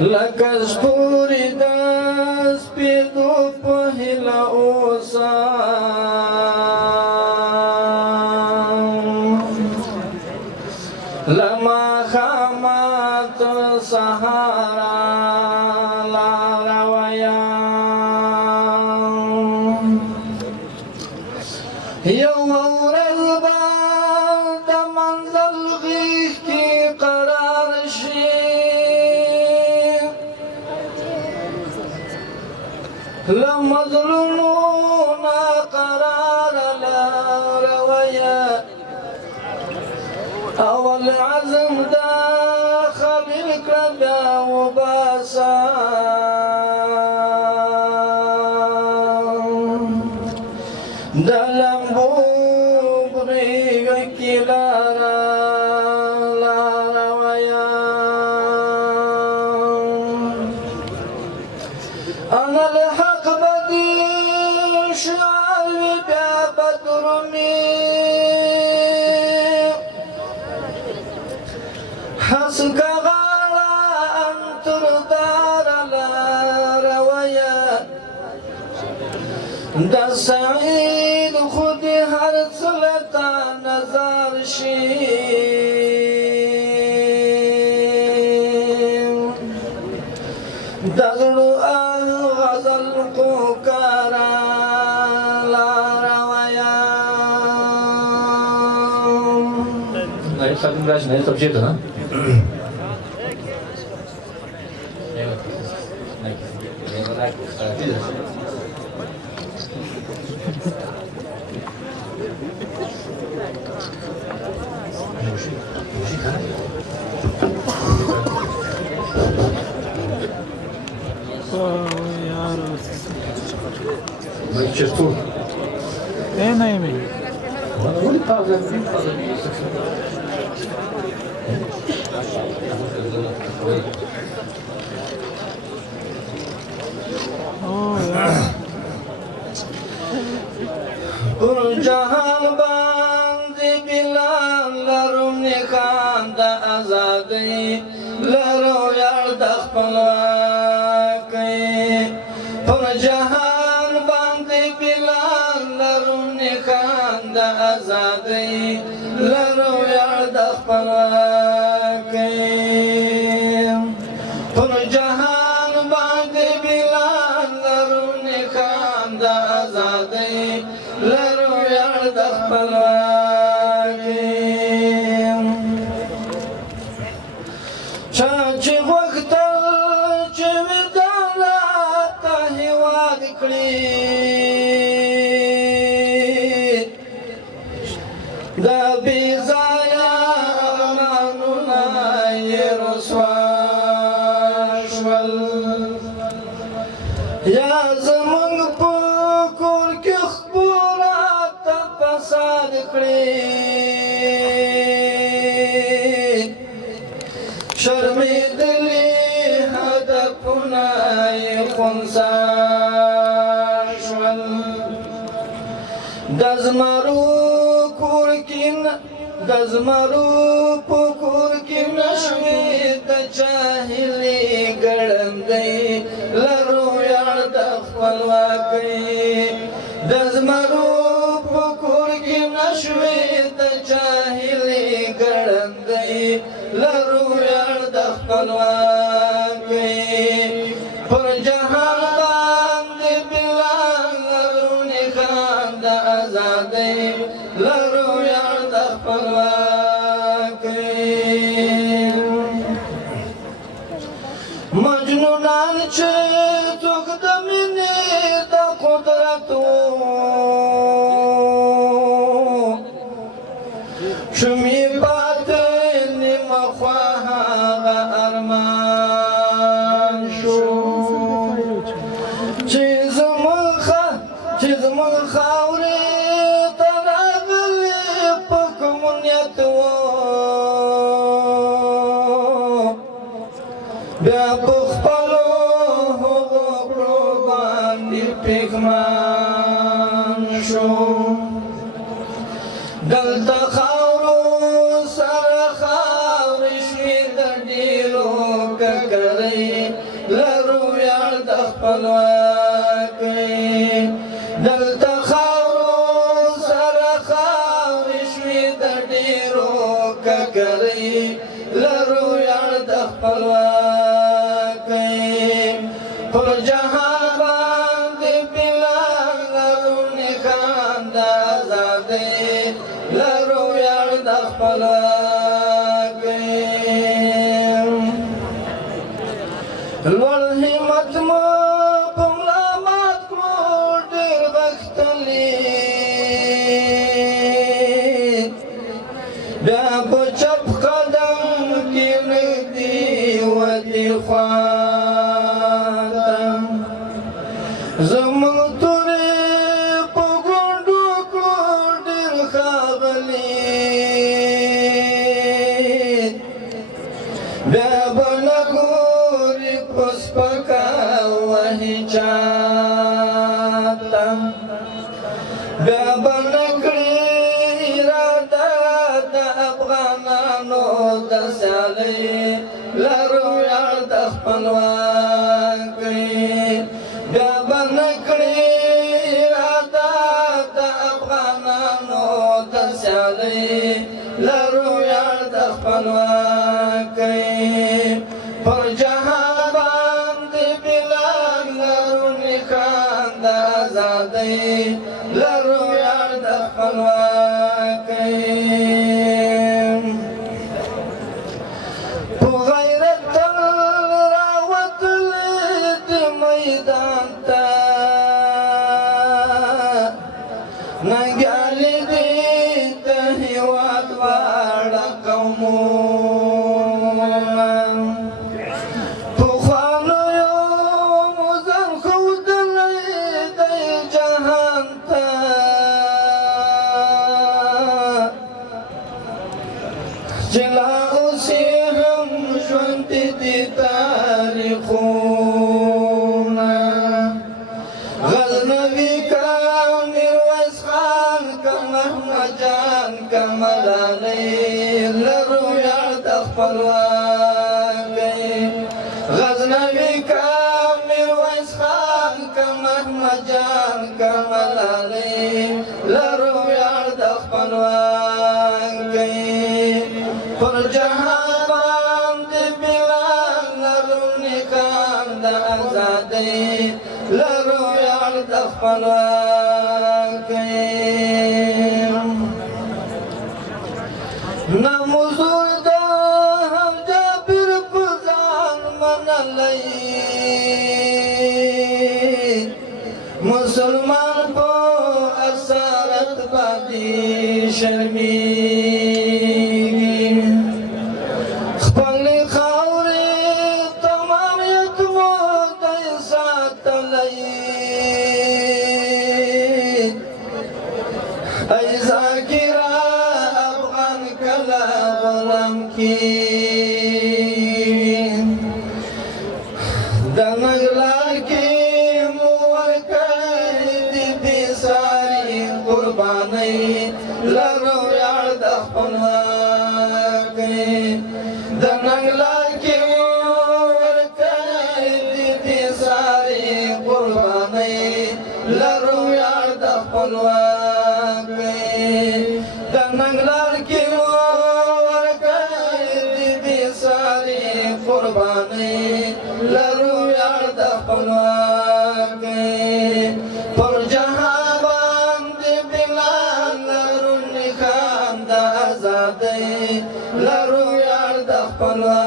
لکه سپورې د سپېدو په هیله اوسم له ماښامه تر سهاره لاره ویم یوه ورځ به د منزل غېږ کې قرار شي له مزلونو ناقراره لاره ویه اول عزم دا خلیل کړه بیا وباسه د لمبو غېږه کې لاره ویم انا الحق بدي شعر بیا بدرمي حسك غاړه انتر دار لاره ویه د سعید خود هر څه له تا نظر شي د زړه غزل پکاره لاره ویم Nej, så er den gleich schnell sortiert, ne? Чувствую. Ena imi. پر جهان باندې بلال لرم نښان د ازادۍ لرو یار د خپلواکۍ پر جهان باندې بلال لرم نښان د ازادۍ لرو یار د خپلواکۍ پر جهان باندې بلال لرم نښان د ازادۍ لرو یار د خپلواکۍ چا چې غوښتل چې ویداله ته هېواد کړي د بې ځایه ارمانونه یې رسوا شول یا زموږ په کور کې خپوره ته فساد کړي شرمېدلي هدفونه یې خنثی شول د زمرو کور کې د زمرو په کور کې نشوې د جاهلي ګړندۍ لرو یار د خپلواکۍ د زمرو په کور کې نشوې د جاهلي ګړندۍ لرو یار د خپلواکۍ پر جهان باندې بلال لرو نښان د ازادۍ لرو یار د خپلواکۍ مجنونان چې څوک د مینې د قدرتو شمې پاتې نیمه خوا هغه ارمان شو چې زموږ خاورې ته راغلې په کوم نیت و بیا په خپلو هغو کړو باندې پښېمان شو دلته خاورو سره خاورې شوې د ډېرو ککرۍ خپلواکۍ دلته خاورو سره خاورې شوې د ډېرو ککرۍ لرو ویاړ د خپلواکۍ پر جهان باندې بلال لرو نښان د ازادۍ لرو ویاړ د خپلواکۍ لوړ همت مو په ملا مات کړو ډېر غښتلي بیا په چپ قدم کې نږدې ودې خواته زموږ تورې په ګونډو کړو ډېر ښاغلي بیا به نه ګوري په سپکه وهي چاته بیا به نه کړي اراده د افغانانو د سیالۍ لرو ویاړ د خپلواکۍ بیا به نه کړي اراده د افغانانو د سیالۍ لرو ویاړ د خپلواکۍ پر جهان باندې بلال لرو نښان د ازادۍ لرو ویاړ د خپلواکۍ په غیرت تل راوتلي د میدان ته ننګیالي دي د هېواد واړه قومونه پخوانیو مو ځان ښودلی دی جهان ته چې لا اوس یې هم ژوندي دي تاریخونه غزنوي که میرویس خان که محمد جان که ملالۍ لرو ویاړ د خپلواکۍ غزنوي که میرویس خان که محمد جان که ملالۍ لرو ویاړ د خپلواکۍ پر جهان باندې بلال لرو نښان د ازادۍ لرو ویاړ د خپلواکۍ نه مزدور د هم جابر په ځان منلی مسلمان په اسارت باندې شرمېږي خپلې خاورې تمامیت مو دی ساتلی ای ذاکره افغان کله غلام کېږي د نګلار کې مو ورکړی د بېساري قربانۍ لرو ویاړ د خپلواکۍ د نګلار کې مو ورکړی د بېساري قربانۍ لرو ویاړ د خپلواکۍ د نګلار کې مو ورکړی د بېساري قربانۍ لرو ویاړ د خپلواکۍ پر جهان باندې بلال لرو نښان د ازادۍ لرو ویاړ د خپلواکۍ